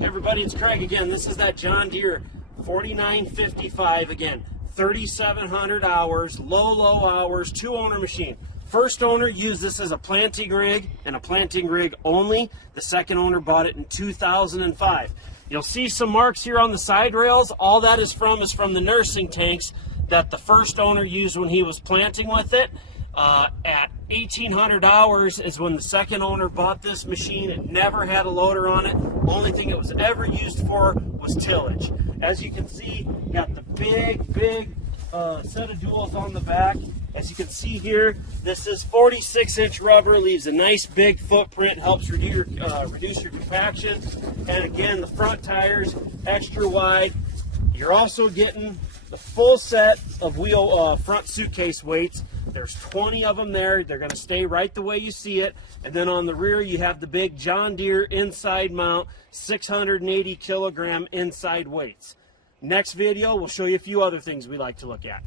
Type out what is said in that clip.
Hey everybody, it's Craig again. This is that John Deere 4955 again. 3,700 hours, low hours, 2-owner machine. First owner used this as a planting rig and a planting rig only. The second owner bought it in 2005. You'll see some marks here on the side rails. All that is from the nursing tanks that the first owner used when he was planting with it. At 1,800 hours is when the second owner bought this machine. It never had a loader on it. Only thing it was ever used for was tillage. As you can see, got the big set of duals on the back. As you can see here, this is 46-inch rubber, leaves a nice big footprint, helps reduce your compaction. And again, the front tires extra wide. You're also getting the full set of front suitcase weights. There's 20 of them there. They're going to stay right the way you see it. And then on the rear, you have the big John Deere inside mount, 680 kilogram inside weights. Next video, we'll show you a few other things we like to look at.